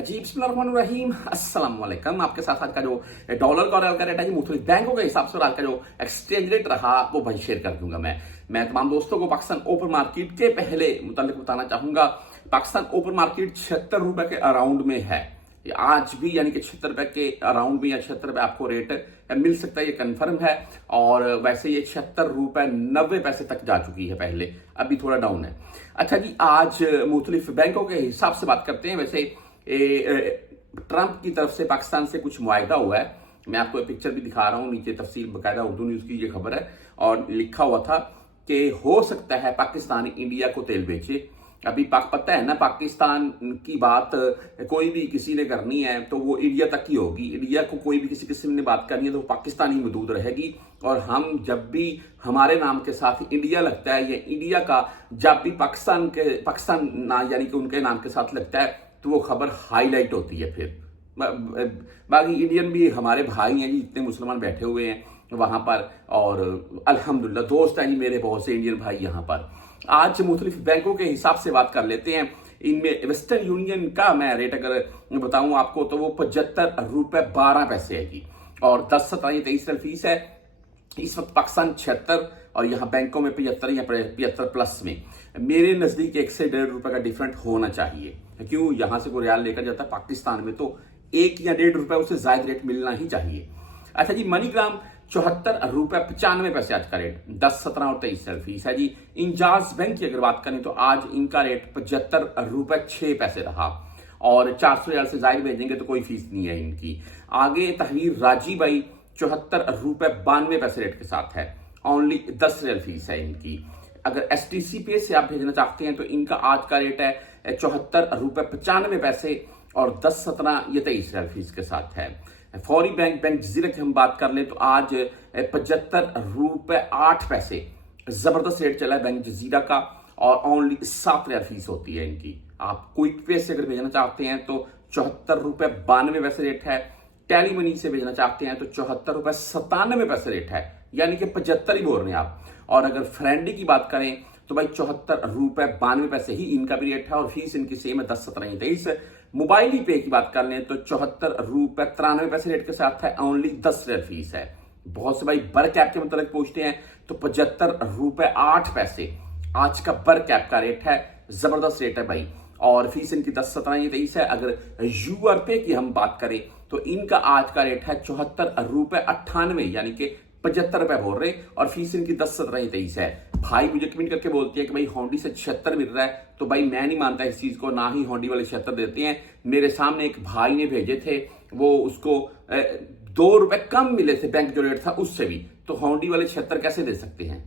जी बिस्मिल्लाहिर्रहमानिर्रहीम अस्सलाम वालेकुम। आपके साथ आज का जो डॉलर का रेट है जी मुख्तलिफ बैंकों के हिसाब से और आज का जो एक्सचेंज रेट रहा वो भाई शेयर कर दूंगा। मैं तमाम दोस्तों को पाकिस्तान ओपन मार्केट के पहले मुतालिक बताना चाहूंगा। पाकिस्तान ओपन मार्केट 76 रुपए के अराउंड में है आज भी, यानी कि 76 रुपए के अराउंड में या 76 रुपए आपको रेट मिल सकता है, ये कंफर्म है। और वैसे ये 76 रुपए 90 पैसे तक जा चुकी है पहले, अभी थोड़ा डाउन है। अच्छा जी, आज मुख्तलिफ बैंकों के हिसाब से बात करते हैं। वैसे ट्रंप की तरफ से पाकिस्तान से कुछ मुआहदा हुआ है। मैं आपको पिक्चर भी दिखा रहा हूं, नीचे तफसील बकायदा उर्दू न्यूज की ये खबर है और लिखा हुआ था कि हो सकता है पाकिस्तान इंडिया को तेल बेचे। अभी पता है ना, पाकिस्तान की बात कोई भी किसी ने करनी है तो वो इंडिया तक ही होगी। इंडिया को कोई भी किसी किस्म ने बात करनी है तो पाकिस्तान ही मौजूद रहेगी। और हम जब भी हमारे नाम के साथ इंडिया लगता है या इंडिया का जब भी पाकिस्तान यानी कि उनके नाम के साथ लगता है तो वो खबर हाईलाइट होती है। फिर बाकी इंडियन भी हमारे भाई हैं जी, इतने मुसलमान बैठे हुए हैं वहां पर और अल्हम्दुलिल्लाह दोस्त हैं जी मेरे बहुत से इंडियन भाई यहाँ पर। आज मुख्तलिफ बैंकों के हिसाब से बात कर लेते हैं। इनमें वेस्टर्न यूनियन का मैं रेट अगर बताऊं आपको तो वो 75 रुपए 12 पैसे है जी, और 10 17 23 फीस है। इस वक्त पाकिस्तान 76 और यहाँ बैंकों में 75 या 75 प्लस में। मेरे नजदीक 1 से 1.5 रुपए का डिफरेंट होना चाहिए। क्यों, यहां से कोई रियाल लेकर जाता है पाकिस्तान में तो 1 या 1.5 रुपए उससे ज्यादा रेट मिलना ही चाहिए। अच्छा जी, मनीग्राम 74 रुपए 95 पैसे आज का रेट, 10 17 और 23 फीस है जी। इंजाज बैंक की अगर बात करें तो आज इनका रेट 75 रुपए 6 पैसे रहा और 400 रियाल से ज्यादा भेजेंगे तो कोई फीस नहीं है इनकी। आगे तहवीर राजी भाई 74 रुपए 92 पैसे रेट के साथ है, ओनली 10 रियाल फीस है इनकी। अगर एसटीसी पे से आप भेजना चाहते हैं तो इनका आज का रेट है 74 रुपए 95 पैसे और 10 17 ये 23 रियाल फीस के साथ है। फौरी बैंक जजीरा की हम बात कर लें तो आज 75 रुपए 8 पैसे जबरदस्त रेट चला है बैंक जजीरा का और ओनली 7 रियाल फीस होती है इनकी। आप क्विक पे से अगर भेजना चाहते हैं तो 74 रुपए 92 पैसे रेट है। टेली मनी से भेजना चाहते हैं तो 74 रुपए 97 पैसे रेट है, यानी कि 75 ही बोल रहे हैं आप। और अगर फ्रेंडी की बात करें तो भाई 74 रुपए 92 पैसे ही इनका भी रेट है और फीस इनकी सेम है 10 17 23। मोबाइल पे की बात कर लें तो 74 रुपए 93 पैसे रेट के साथ है, ओनली 10 रियाल फीस है। बहुत से भाई बर कैप के मतलब पूछते हैं तो 75 रुपए 8 पैसे आज का बर कैप का रेट है, जबरदस्त रेट है भाई और फीस इनकी 10 17 23 है। अगर यूआर पे की हम बात करें तो इनका आज का रेट है 74 रुपए 98, यानी कि 75 रुपए बोल रहे और फीस इनकी 10 17 23 है। भाई मुझे कमेंट करके बोलती है कि भाई होंडी से 76 मिल रहा है, तो भाई मैं नहीं मानता इस चीज को, ना ही होंडी वाले 76 देते हैं। मेरे सामने एक भाई ने भेजे थे, वो उसको 2 रुपए कम मिले थे बैंक जो रेट था उससे भी, तो होंडी वाले 76 कैसे दे सकते हैं।